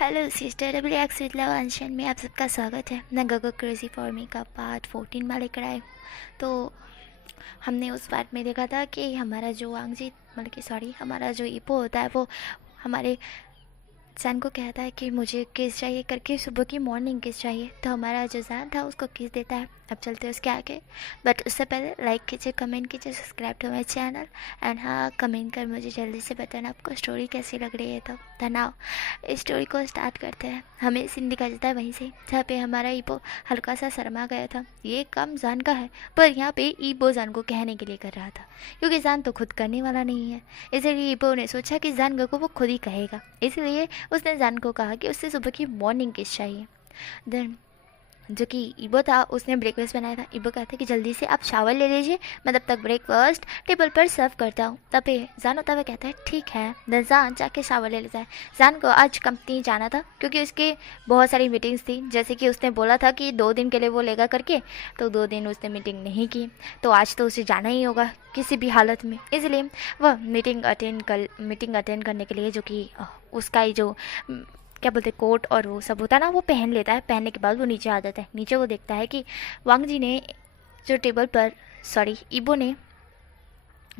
Hello sister W x with love अनशन में आप सबका स्वागत है। मैं गगो क्रेजी फॉर मी का पार्ट 14 में लेकर आई हूँ। तो हमने उस पार्ट में देखा था कि हमारा जो वांगजी मतलब कि सॉरी हमारा जो ईपो होता है वो हमारे जैन को कहता है कि मुझे किस चाहिए करके, सुबह की मॉर्निंग किस चाहिए। तो हमारा जो जैन था उसको किस देता है। अब चलते हैं उसके आगे, बट उससे पहले लाइक कीजिए, कमेंट कीजिए, subscribe to my channel and हाँ, कमेंट कर मुझे जल्दी से बताना आपको स्टोरी कैसी लग रही है। तो धनाओ इस स्टोरी को स्टार्ट करते हैं। हमें सीन दिखा जाता है वहीं से जहाँ पे हमारा ईपो हल्का सा शर्मा गया था। ये काम जान का है, पर यहाँ पे ईपो जान को कहने के लिए कर रहा था क्योंकि जान तो खुद करने वाला नहीं है। इसलिए ईपो ने सोचा कि जान को वो खुद ही कहेगा। इसलिए उसने जान को कहा कि उससे सुबह की मॉर्निंग किस चाहिए। देन जो कि ईबो था उसने ब्रेकफास्ट बनाया था। ईबो कहता है कि जल्दी से आप शावर ले लीजिए, मैं तब तक ब्रेकफास्ट टेबल पर सर्व करता हूँ। तब पे जान होता हुआ कहता है ठीक है। देन जान जाके शावर ले लेता है। जान को आज कंपनी जाना था क्योंकि उसकी बहुत सारी मीटिंग्स थी, जैसे कि उसने बोला था कि 2 दिन के लिए वो लेगा करके। तो 2 दिन उसने मीटिंग नहीं की, तो आज तो उसे जाना ही होगा किसी भी हालत में। इसलिए वह मीटिंग अटेंड करने के लिए जो कि उसका ही जो क्या बोलते कोट और वो सब होता है ना, वो पहन लेता है। पहनने के बाद वो नीचे आ जाता है। नीचे वो देखता है कि वांग जी ने जो टेबल पर ईबो ने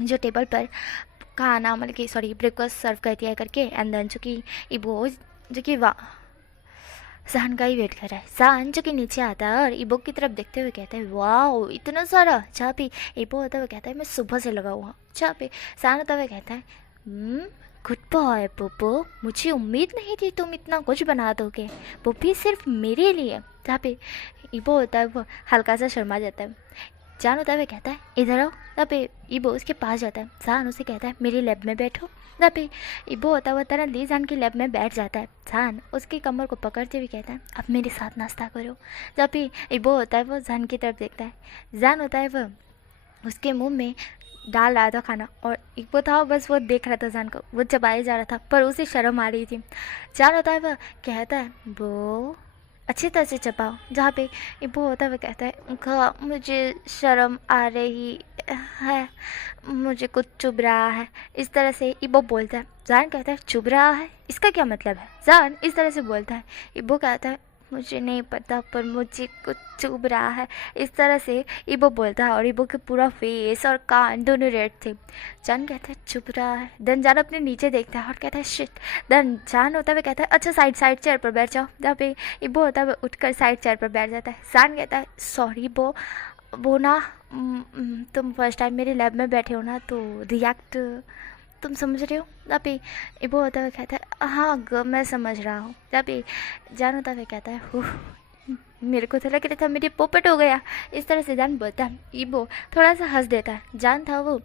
जो टेबल पर खाना मतलब कि ब्रेकफास्ट सर्व कर दिया करके। एंड देन जो कि ईबो जो कि सहन का ही वेट कर रहा है। सहन जो कि नीचे आता है और ईबो की तरफ देखते हुए कहता है वाह इतना सारा। जहाँ पे ईबो होता हुआ कहता है मैं सुबह से लगा हुआ। जहाँ पे सहन होता हुआ कहता है गुड बॉय पोपो, मुझे उम्मीद नहीं थी तुम इतना कुछ बना दोगे, वो भी सिर्फ मेरे लिए। जहाँ पे ईबो होता है वो हल्का सा शर्मा जाता है। जान होता है वह कहता है इधर आओ। तब पे ईबो उसके पास जाता है। जान उसे कहता है मेरी लैब में बैठो। तब पे ईबो होता हुआ तरह ली जान की लैब में बैठ जाता है। जान उसकी कमर को पकड़ते हुए कहता है अब मेरे साथ नाश्ता करो। तब पे ईबो होता है वो जान की तरफ देखता है। जान होता है वह उसके मुंह में डाल रहा था खाना और ईबो था बस वो देख रहा था जान को, वो चबाए जा रहा था पर उसे शर्म आ रही थी। जान होता है वह कहता है वो अच्छी तरह से चबाओ। जहाँ पे ईबो होता है वह कहता है मुझे शर्म आ रही है, मुझे कुछ चुभ रहा है। इस तरह से ईबो बोलता है। जान कहता है चुभ रहा है इसका क्या मतलब है। जान इस तरह से बोलता है। ईबो कहता है मुझे नहीं पता पर मुझे कुछ चुभ रहा है। इस तरह से ईबो बोलता है और ईबो के पूरा फेस और कान दोनों रेड थे। जान कहता है चुभ रहा है। देन जान अपने नीचे देखता है और कहता है शिट। देन जान होता है कहता है अच्छा साइड चेयर पर बैठ जाओ। जहाँ पे ईबो होता है उठकर साइड चेयर पर बैठ जाता है। जान कहता है सॉरी वो ना तुम फर्स्ट टाइम मेरे लैब में बैठे हो ना तो रिएक्ट तुम समझ रहे हो। तब पे ईबो होता हुआ कहता है हाँ मैं समझ रहा हूँ। तब पे जान होता हुआ कहता है मेरे को तो लग रहा था मेरी पोपट हो गया। इस तरह से जान बोलता है। ईबो थोड़ा सा हंस देता है। जान था वो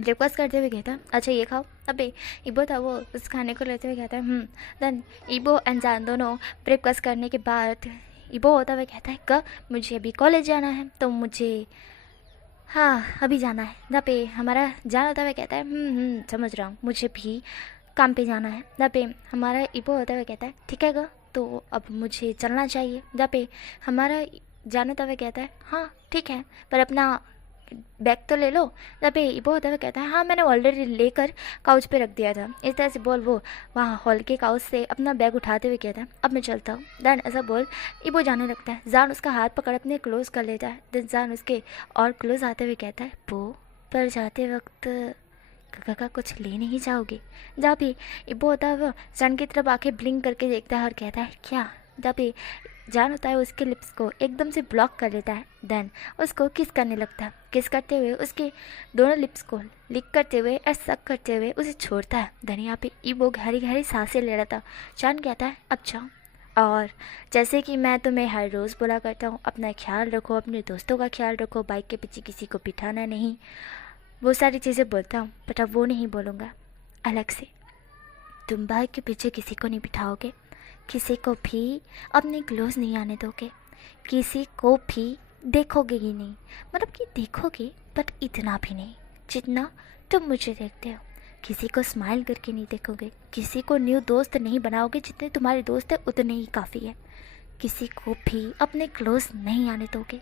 ब्रेकफास्ट करते हुए कहता अच्छा ये खाओ। अबे ईबो था वो उस खाने को लेते हुए कहता है देन ईबो एंड जान दोनों ब्रेकफास्ट करने के बाद ईबो होता हुआ कहता है क मुझे अभी कॉलेज जाना है तो मुझे हाँ अभी जाना है। जहाँ पे हमारा जान होता हुआ कहता है समझ रहा हूँ मुझे भी काम पे जाना है। जहाँ पे हमारा ईबो होता हुआ कहता है ठीक है गा तो अब मुझे चलना चाहिए। जहाँ पे हमारा जान होता हुआ कहता है हाँ ठीक है पर अपना बैग तो ले लो। जहाँ पे ईबो होता हुआ कहता है हाँ मैंने ऑलरेडी लेकर काउच पे रख दिया था। इस तरह से बोल वो वहाँ हॉल के काउच से अपना बैग उठाते हुए कहता है अब मैं चलता हूँ। देन ऐसा बोल ईबो जाने लगता है। जान उसका हाथ पकड़ अपने क्लोज कर लेता है। देन जान उसके और क्लोज आते हुए कहता है वो पर जाते वक्त काका कुछ ले नहीं जाओगे। जहाँ पे ईबो होता है वो जान की तरफ आके ब्लिंक करके देखता है और कहता है क्या। जहाँ पे जान होता है उसके लिप्स को एकदम से ब्लॉक कर लेता है। देन उसको किस करने लगता है। किस करते हुए उसके दोनों लिप्स को लिक करते हुए और सक करते हुए उसे छोड़ता है। देन यहाँ पे ईबो गहरी गहरी सांसें ले रहा था। जान कहता है अच्छा और जैसे कि मैं तुम्हें हर रोज़ बोला करता हूँ अपना ख्याल रखो, अपने दोस्तों का ख्याल रखो, बाइक के पीछे किसी को बिठाना नहीं, वो सारी चीज़ें बोलता हूँ बट अब वो नहीं बोलूँगा अलग से। तुम बाइक के पीछे किसी को नहीं बिठाओगे, किसी को भी अपने क्लोज नहीं आने दोगे, किसी को भी देखोगे ही नहीं। मतलब कि देखोगे बट इतना भी नहीं जितना तुम मुझे देखते हो। किसी को स्माइल करके नहीं देखोगे, किसी को न्यू दोस्त नहीं बनाओगे, जितने तुम्हारे दोस्त हैं उतने ही काफ़ी है। किसी को भी अपने क्लोज नहीं आने दोगे।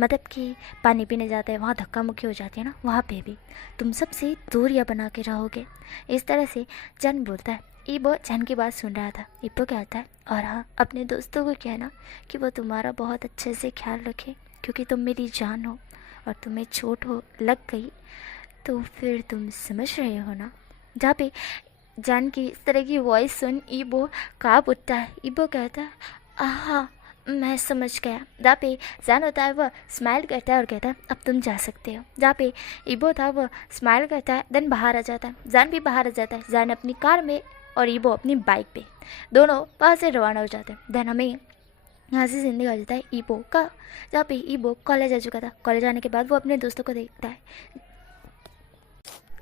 मतलब कि पानी पीने जाते हैं वहाँ धक्का मुक्की हो जाती है ना, वहाँ पे भी तुम सबसे दूरियाँ बना के रहोगे। इस तरह से जन बोलता है। ईबो जान की बात सुन रहा था। ईबो कहता है, और हाँ, अपने दोस्तों को कहना कि वो तुम्हारा बहुत अच्छे से ख्याल रखे, क्योंकि तुम मेरी जान हो, और तुम्हें चोट हो लग गई तो फिर तुम समझ रहे हो ना। जहाँ पे जान की इस तरह की वॉइस सुन ईबो काँप उठता है। ईबो कहता है, हाँ मैं समझ गया। जहाँ पे जान होता है वह स्माइल करता है और कहता है, अब तुम जा सकते हो। जहाँ पे ईबो था वह स्माइल करता है, देन बाहर आ जाता है। जान भी बाहर आ जाता है, जान अपनी कार में और ईबो अपनी बाइक पे, दोनों वहाँ से रवाना हो जाते हैं। देन हमें यहाँ से जिंदगी आ जाता है ईबो का, जहाँ पे ईबो कॉलेज आ चुका था। कॉलेज आने के बाद वो अपने दोस्तों को देखता है,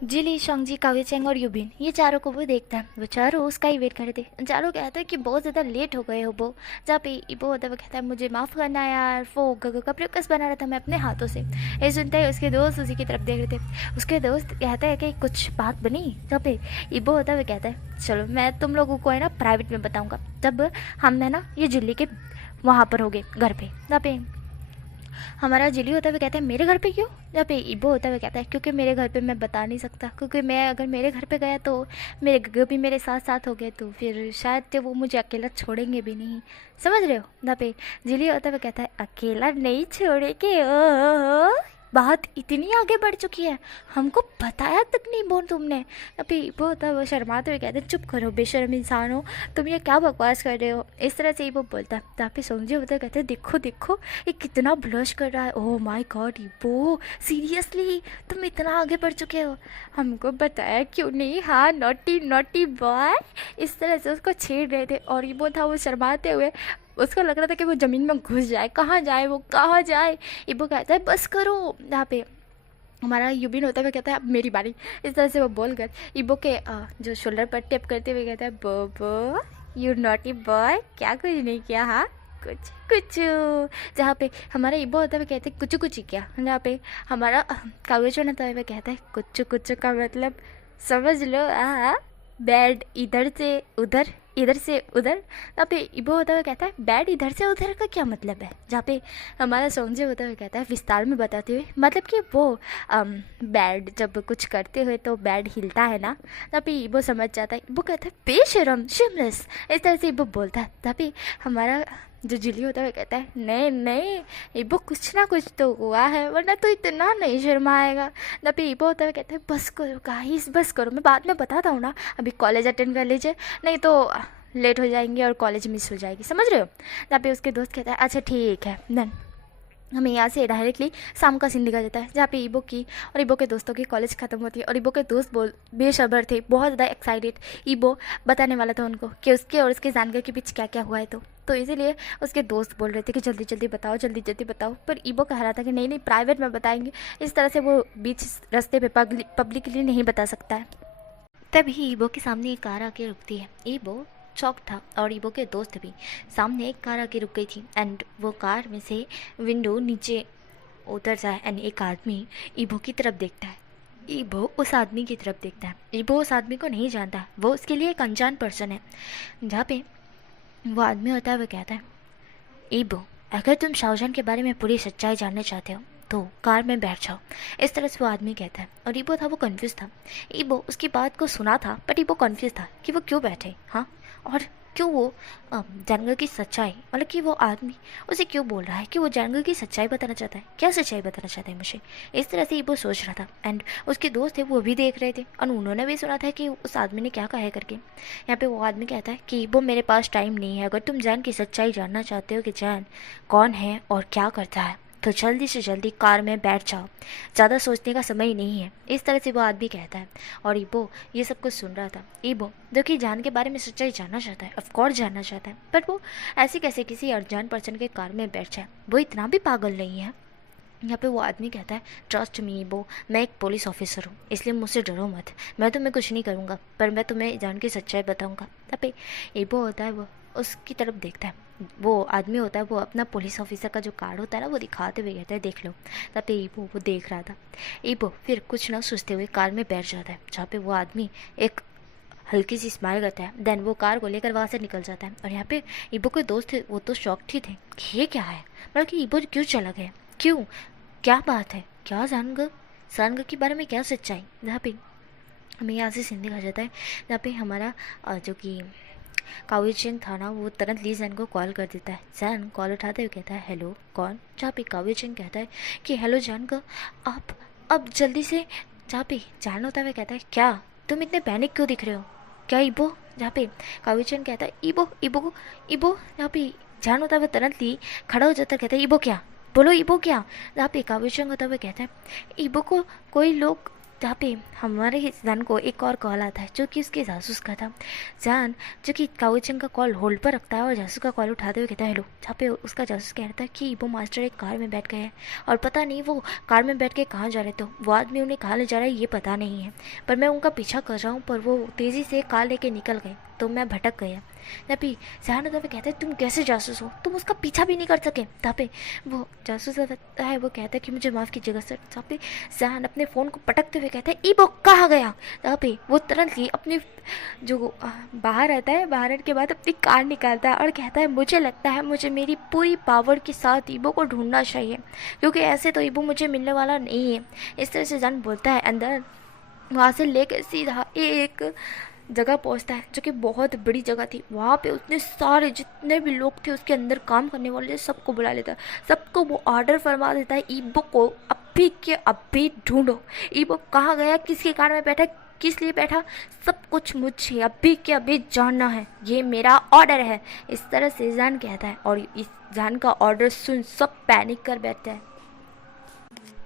जिली, शोंगजी, कावेचेंग और यूबिन, ये चारों को वो देखता है। वो चारों उसका ही वेट कर रहे थे। चारों कहते हैं कि बहुत ज़्यादा लेट हो गए हो वो। जहाँ पे ईबो होता है वो कहता है, मुझे माफ़ करना यार, वो का ब्रेकफास्ट बना रहा था मैं अपने हाथों से। ये सुनते ही उसके दोस्त उसी की तरफ देख रहे थे। उसके दोस्त कहते हैं कि कुछ बात बनी। जहाँ पे ईबो होता है वो कहता है, चलो मैं तुम लोगों को है ना प्राइवेट में बताऊँगा, जब हम है ना ये जिली के वहाँ पर हो गए घर पे। जहाँ पे हमारा जिली होता है वो कहता है, मेरे घर पे क्यों? जहाँ पे ईबो होता है वो कहता है, क्योंकि मेरे घर पे मैं बता नहीं सकता, क्योंकि मैं अगर मेरे घर पे गया तो मेरे गगे भी मेरे साथ साथ हो गए, तो फिर शायद तो वो मुझे अकेला छोड़ेंगे भी नहीं। समझ रहे हो? जहाँ पे जिली होता है वो कहता है, अकेला नहीं छोड़ेंगे? ओ बात इतनी आगे बढ़ चुकी है, हमको बताया तक नहीं बोल तुमने। अभी वो होता है वो शर्माते हुए कहते हैं, चुप करो बेशर्म इंसान हो, तुम ये क्या बकवास कर रहे हो। इस तरह से ही वो बोलता है। तो पे सोंगजी होता है, कहते हैं, देखो देखो ये कितना ब्लश कर रहा है। ओह माय गॉड वो सीरियसली तुम इतना आगे बढ़ चुके हो, हमको बताया क्यों नहीं। हाँ नॉटी नॉटी बॉय, इस तरह से उसको छेड़ रहे थे। और ये वो था वो शर्माते हुए, उसको लग रहा था कि वो ज़मीन में घुस जाए। कहाँ जाए वो, कहाँ जाए। इबो कहता है, बस करो। यहाँ पे हमारा यूबिन होता है वो कहता है, अब मेरी बारी। इस तरह से वो बोल कर इबो के जो शोल्डर पर टेप करते हुए कहता है, बोबो यू नॉटी बॉय, क्या कुछ नहीं किया। हाँ कुछ कुछ। जहाँ पे हमारा इबो होता है वो कहते हैं, कुछ कुछ ही क्या। जहाँ पे हमारा कागज होता है वो कहता है, कुछ कुछ का मतलब समझ लो। बैड इधर से उधर, इधर से उधर। तब पे इबो होता हुआ कहता है, बैड इधर से उधर का क्या मतलब है। जहाँ पे हमारा सोंगजे होता हुआ कहता है विस्तार में बताते हुए, मतलब कि वो बैड जब कुछ करते हुए तो बैड हिलता है ना। तब पे इबो समझ जाता है। इबो कहता है, बेशरम शिमलेस, इस तरह से इबो बोलता है। तभी हमारा जो जिली होता है वो कहता है, नहीं नहीं इबो कुछ ना कुछ तो हुआ है, वरना तो इतना नहीं शर्माएगा। तभी इबो होता है कहता है, बस करो गाइस बस करो, मैं बाद में बताता हूँ ना, अभी कॉलेज अटेंड कर लीजिए, नहीं तो लेट हो जाएंगे और कॉलेज मिस हो जाएगी। समझ रहे हो? तभी उसके दोस्त कहता है, अच्छा ठीक है। देन हमें यहाँ से डायरेक्टली शाम का सीन दिखा जाता है, जहाँ पे इबो की और इबो के दोस्तों की कॉलेज ख़त्म होती है। और इबो के दोस्त बेसब्र थे, बहुत ज़्यादा एक्साइटेड। इबो बताने वाला था उनको कि उसके और उसके जानकर के बीच क्या क्या हुआ है। तो इसीलिए उसके दोस्त बोल रहे थे कि जल्दी जल्दी बताओ, जल्दी जल्दी बताओ। पर इबो कह रहा था कि नहीं नहीं प्राइवेट में बताएंगे। इस तरह से वो बीच रास्ते पे पब्लिकली नहीं बता सकता है। तभी इबो के सामने एक कार आके रुकती है। इबो चौक था और इबो के दोस्त भी। सामने एक कार आके रुक गई थी एंड वो कार में से विंडो नीचे उतर जाए एंड एक आदमी इबो की तरफ देखता है। इबो उस आदमी की तरफ देखता है। इबो उस आदमी को नहीं जानता, वो उसके लिए एक अनजान पर्सन है। जहाँ पे वो आदमी होता है वो कहता है, इबो अगर तुम शाहजहां के बारे में पूरी सच्चाई जानना चाहते हो तो कार में बैठ जाओ। इस तरह से वो आदमी कहता है। और इबो था वो कंफ्यूज था। इबो उसकी बात को सुना था बट इबो कंफ्यूज था कि वो क्यों बैठे। हाँ, और क्यों वो जानवर की सच्चाई, मतलब कि वो आदमी उसे क्यों बोल रहा है कि वो जानवर की सच्चाई बताना चाहता है, क्या सच्चाई बताना चाहता है मुझे। इस तरह से इबो सोच रहा था एंड उसके दोस्त थे वो भी देख रहे थे और उन्होंने भी सुना था कि उस आदमी ने क्या कहा है करके। यहाँ पे वो आदमी कहता है कि इबो मेरे पास टाइम नहीं है, अगर तुम जान की सच्चाई जानना चाहते हो कि जान कौन है और क्या करता है तो जल्दी से जल्दी कार में बैठ जाओ, ज़्यादा सोचने का समय ही नहीं है। इस तरह से वो आदमी कहता है। और इबो ये सब कुछ सुन रहा था। इबो जो कि जान के बारे में सच्चाई जानना चाहता है, ऑफकोर्स जानना चाहता है, पर वो ऐसे कैसे किसी अनजान पर्सन के कार में बैठ जाए, वो इतना भी पागल नहीं है। यहाँ पे वो आदमी कहता है, ट्रस्ट मी इबो, मैं एक पुलिस ऑफिसर हूँ, इसलिए मुझसे डरो मत, मैं तुम्हें कुछ नहीं करूँगा, पर मैं तुम्हें जान की सच्चाई बताऊँगा। तब पे इबो होता है वो उसकी तरफ देखता है। वो आदमी होता है वो अपना पुलिस ऑफिसर का जो कार्ड होता है ना वो दिखाते हुए कहता है, देख लो। तब पे इबो वो देख रहा था। इबो फिर कुछ ना सोचते हुए कार में बैठ जाता है, जहाँ पे वो आदमी एक हल्की सी स्माइल करता है। देन वो कार को लेकर वहाँ से निकल जाता है। और यहाँ पे इबो के दोस्त थे वो तो शॉक्ड ही थे कि ये क्या है, मतलब कि इबो क्यों चला गया, क्यों, क्या बात है, क्या जानगर के बारे में क्या सच्चाई। जहाँ पे हमें यहाँ से सीन दिखा जाता है जहाँ पे हमारा जो कि कावी चेंग था ना, वो तुरंत ली जैन को कॉल कर देता है। जैन कॉल उठाते हुए कहता है हेलो कौन, जहाँ पे कावी चेंग कहता है कि हेलो जैन का, आप अब जल्दी से, जहाँ पे जैन होता हुआ कहता है क्या तुम इतने पैनिक क्यों दिख रहे हो, क्या इबो, जहाँ पे कावी चेंग कहता है इबो इबो इबो, जहाँ पे जैन होता हुआ तुरंत ली खड़ा हो जाता है, कहता है इबो क्या, बोलो इबो क्या, जहाँ पे कावी चेंग होता हुआ कहता है इबो को कोई लोग, जहाँ पे हमारे जान को एक और कॉल आता है जो कि उसके जासूस का था। जान जो कि काउचन का कॉल होल्ड पर रखता है और जासूस का कॉल उठाते हुए कहता है हेलो, जहाँ पे उसका जासूस कहता है कि वो मास्टर एक कार में बैठ गए हैं और पता नहीं वो कार में बैठ के कहाँ जा रहे थे, वो आदमी उन्हें कहाँ ले जा रहा है ये पता नहीं है, पर मैं उनका पीछा कर रहा हूँ, पर वो तेज़ी से कार लेके निकल गए तो मैं भटक गया। तभी जहाँ तभी कहता है तुम कैसे जासूस हो, तुम उसका पीछा भी नहीं कर सके। तहाँ पे वो जासूस है वो कहता है कि मुझे माफ़ कीजिएगा सर। जहाँ पे जहान अपने फ़ोन को पटकते हुए कहता है ईबो कहाँ गया। तहाँ पे वो तुरंत ही अपनी जो बाहर आता है, बाहर आने के बाद अपनी कार निकालता है और कहता है मुझे लगता है मुझे मेरी पूरी पावर के साथ ईबो को ढूंढना चाहिए, क्योंकि ऐसे तो ईबो मुझे मिलने वाला नहीं है। इस तरह से जान बोलता है। अंदर वहाँ से लेकर सीधा एक जगह पहुंचता है जो कि बहुत बड़ी जगह थी। वहाँ पे उतने सारे जितने भी लोग थे उसके अंदर काम करने वाले सबको बुला लेता है, सबको वो ऑर्डर फरमा देता है ईबो को अभी के अभी ढूंढो, ईबो कहाँ गया, किसके कार में बैठा, किस लिए बैठा, सब कुछ मुझे अभी के अभी जानना है, ये मेरा ऑर्डर है। इस तरह से जान कहता है और इस जान का ऑर्डर सुन सब पैनिक कर बैठते हैं।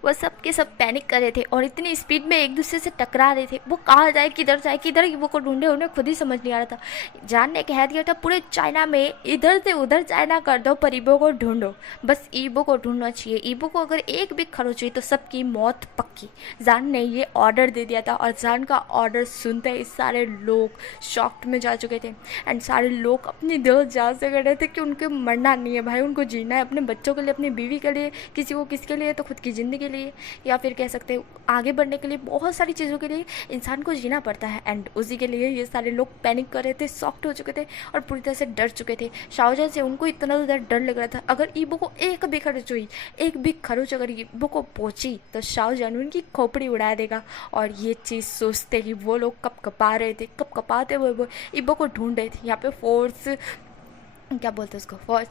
वह सब के सब पैनिक कर रहे थे और इतनी स्पीड में एक दूसरे से टकरा रहे थे। वो कहाँ जाए, किधर ईबो को ढूंढे, उन्हें खुद ही समझ नहीं आ रहा था। जान ने कह दिया था पूरे चाइना में इधर से उधर चाइना कर दो पर ईबो को ढूंढो, बस ईबो को ढूंढना चाहिए। ईबो को अगर एक भी खरोच हुई तो सबकी मौत पक्की। जान ने ये ऑर्डर दे दिया था और जान का ऑर्डर सुनते ही सारे लोग शॉक्ड में जा चुके थे एंड सारे लोग अपनी दिल जान से कर रहे थे कि उनको मरना नहीं है भाई, उनको जीना है अपने बच्चों के लिए, अपनी बीवी के लिए, किसी को किसके लिए तो खुद की ज़िंदगी के लिए, या फिर कह सकते हैं आगे बढ़ने के लिए, बहुत सारी चीज़ों के लिए इंसान को जीना पड़ता है। एंड उसी के लिए ये सारे लोग पैनिक कर रहे थे, सॉफ्ट हो चुके थे और पूरी तरह से डर चुके थे। शाओजन से उनको इतना ज़्यादा डर लग रहा था अगर ईबो को एक भी खरोच हुई, एक भी खरोच अगर ईबो को पहुंची तो शाओजन उनकी खोपड़ी उड़ा देगा। और ये चीज़ सोचते ही वो लोग कप कपा रहे थे, कप कपाते हुए वो ईबो को ढूंढ रहे थे। यहाँ पे फोर्स क्या बोलते हैं उसको, फोर्स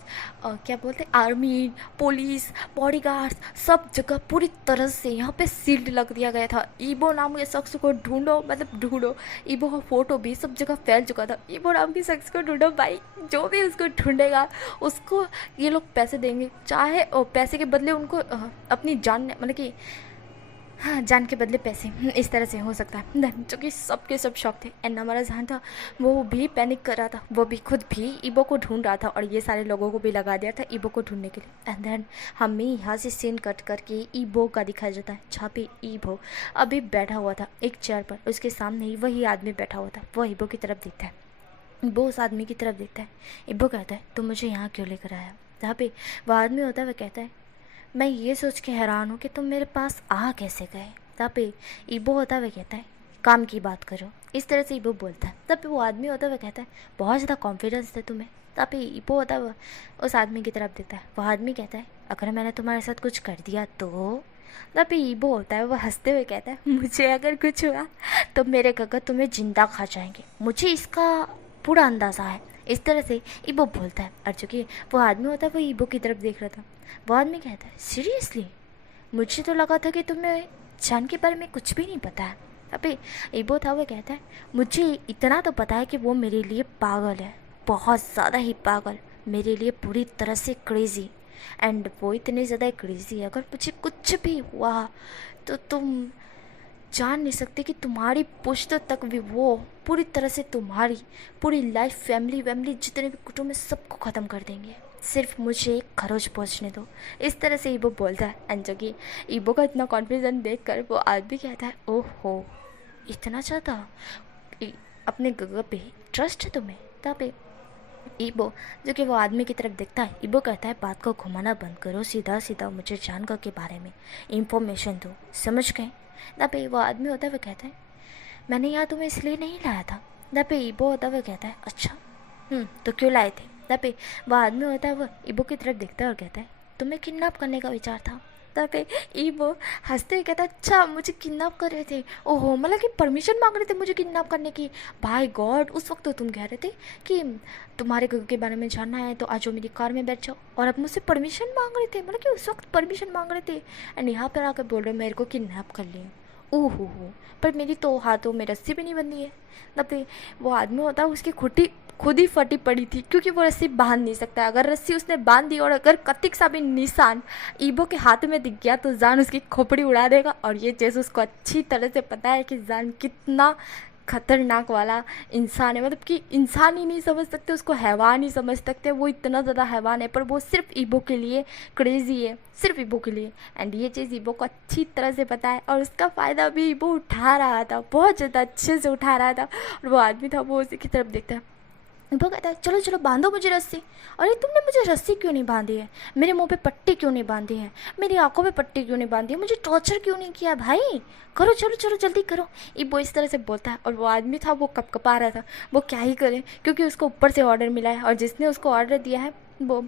क्या बोलते हैं, आर्मी, पुलिस, बॉडीगार्ड्स, सब जगह पूरी तरह से यहाँ पे सील्ड लग दिया गया था। ईबो नाम के शख्स को ढूंढो, मतलब ढूंढो। ईबो का फोटो भी सब जगह फैल चुका था। ईबो नाम के शख्स को ढूंढो भाई, जो भी उसको ढूंढेगा उसको ये लोग पैसे देंगे, चाहे पैसे के बदले उनको अपनी जान, मतलब कि हाँ जान के बदले पैसे, इस तरह से हो सकता है। जो कि सबके सब शौक थे एंड हमारा जहान था वो भी पैनिक कर रहा था, वो भी खुद भी ईबो को ढूंढ रहा था और ये सारे लोगों को भी लगा दिया था ईबो को ढूंढने के लिए। एंड देन हमें यहाँ से सीन कट करके ईबो का दिखाया जाता है जहाँ पे ईबो अभी बैठा हुआ था एक चेयर पर, उसके सामने ही वही आदमी बैठा हुआ था। वह ईबो की तरफ देखता है, ईबो उस आदमी की तरफ देखता है। ईबो कहता है तुम मुझे यहाँ क्यों लेकर आया। जहाँ पे वह आदमी होता है वह कहता है मैं ये सोच के हैरान हूँ कि तुम मेरे पास आ कैसे गए। तब पे ईबो होता हुआ कहता है काम की बात करो, इस तरह से ईबो बोलता है। तब पे वो आदमी होता हुआ कहता है बहुत ज़्यादा कॉन्फिडेंस है तुम्हें। तब पे ईबो होता हुआ उस आदमी की तरफ देखता है। वह आदमी कहता है अगर मैंने तुम्हारे साथ कुछ कर दिया तो। तब पे ईबो होता है वह हंसते हुए कहता है मुझे अगर कुछ हुआ तो मेरे गगर तुम्हें जिंदा खा जाएंगे, मुझे इसका पूरा अंदाज़ा है। इस तरह से ईबो बोलता है। और चूँकि वो आदमी होता है वो ईबो की तरफ देख रहा था। वो आदमी कहता है सीरियसली, मुझे तो लगा था कि तुम्हें जान के बारे में कुछ भी नहीं पता है। अबे ईबो था वो कहता है मुझे इतना तो पता है कि वो मेरे लिए पागल है, बहुत ज़्यादा ही पागल, मेरे लिए पूरी तरह से क्रेज़ी। एंड वो इतने ज़्यादा क्रेज़ी है अगर मुझे कुछ भी हुआ तो तुम जान नहीं सकते कि तुम्हारी पुश्तों तक भी वो पूरी तरह से तुम्हारी पूरी लाइफ, फैमिली वैमिली जितने भी कुटुंब है सबको ख़त्म कर देंगे, सिर्फ मुझे एक खरोच पहुँचने दो। इस तरह से ईबो बोलता है। एंड जो कि ईबो का इतना कॉन्फिडेंस देख कर वो आदमी कहता है ओहो इतना ज़्यादा अपने गगर पे ट्रस्ट है तुम्हें। तब ईबो जो कि वो आदमी की तरफ देखता है, ईबो कहता है बात को घुमाना बंद करो, सीधा सीधा मुझे जानकर के बारे में इंफॉर्मेशन दो, समझ गए। तब वो आदमी होता है वो कहता है मैंने यहाँ तुम्हें इसलिए नहीं लाया था। तब ईबो होता है वो कहता है अच्छा तो क्यों लाए थे। तब वह आदमी होता है वो ईबो की तरफ देखता है और कहता है तुम्हें किडनैप करने का विचार था। तब पे ईबो हंसते हुए कहता अच्छा मुझे किडनैप कर रहे थे, ओहो मतलब कि परमिशन मांग रहे थे मुझे किडनैप करने की। भाई गॉड उस वक्त तो तुम कह रहे थे कि तुम्हारे घर के बारे में जानना है तो आज मेरी कार में बैठ जाओ, और अब मुझसे परमिशन मांग रहे थे, मतलब कि उस वक्त परमिशन मांग रहे थे एंड यहाँ पर आकर बोल रहे मेरे को किडनैप कर लिया। ओहो हो, पर मेरी तो हाथों में रस्सी भी नहीं बंधी है। तब वो आदमी होता है उसकी खुद ही फटी पड़ी थी, क्योंकि वो रस्सी बांध नहीं सकता। अगर रस्सी उसने बांध दी और अगर कतिक सा भी निशान ईबो के हाथ में दिख गया तो जान उसकी खोपड़ी उड़ा देगा। और ये चीज़ उसको अच्छी तरह से पता है कि जान कितना खतरनाक वाला इंसान है, मतलब कि इंसान ही नहीं समझ सकते उसको, हैवान ही समझ सकते, वो इतना ज़्यादा हैवान है, पर वो सिर्फ ईबो के लिए क्रेज़ी है, सिर्फ ईबो के लिए। एंड ये चीज़ ईबो को अच्छी तरह से पता है और उसका फ़ायदा भी ईबो उठा रहा था, बहुत ज़्यादा अच्छे से उठा रहा था। और वो आदमी था वो उसी की तरफ देखता है, वो कहता है चलो चलो बांधो मुझे रस्सी। अरे तुमने मुझे रस्सी क्यों नहीं बांधी है, मेरे मुंह पे पट्टी क्यों नहीं बांधी है, मेरी आंखों पे पट्टी क्यों नहीं बांधी है, मुझे टॉर्चर क्यों नहीं किया भाई, करो चलो चलो जल्दी करो। ये वो इस तरह से बोलता है। और वो आदमी था वो कपकपा रहा था, वो क्या ही करे क्योंकि उसको ऊपर से ऑर्डर मिला है और जिसने उसको ऑर्डर दिया है वो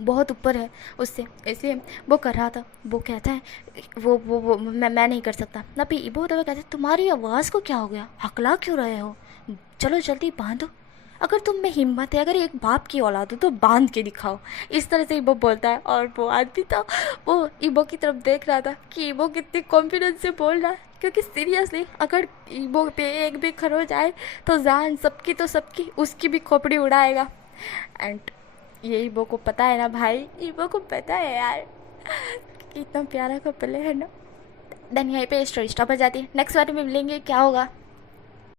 बहुत ऊपर है उससे, इसलिए वो कर रहा था। वो कहता है वो मैं नहीं कर सकता ना। भी वो कहता है तुम्हारी आवाज़ को क्या हो गया, हकला क्यों रहे हो, चलो जल्दी बांधो, अगर तुम में हिम्मत है, अगर एक बाप की औलाद हो तो बांध के दिखाओ। इस तरह से ईबो बोलता है। और वो आदमी था वो ईबो की तरफ देख रहा था कि ईबो कितनी कॉन्फिडेंस से बोल रहा है, क्योंकि सीरियसली अगर ईबो पे एक भी खरोच आए तो जान सबकी तो सबकी उसकी भी खोपड़ी उड़ाएगा। एंड ये ईबो को पता है ना भाई, ईबो को पता है यार कि इतना प्यारा कपल है ना। देन यहीं पे स्टोरी स्टॉप हो जाती है। नेक्स्ट बार में मिलेंगे क्या होगा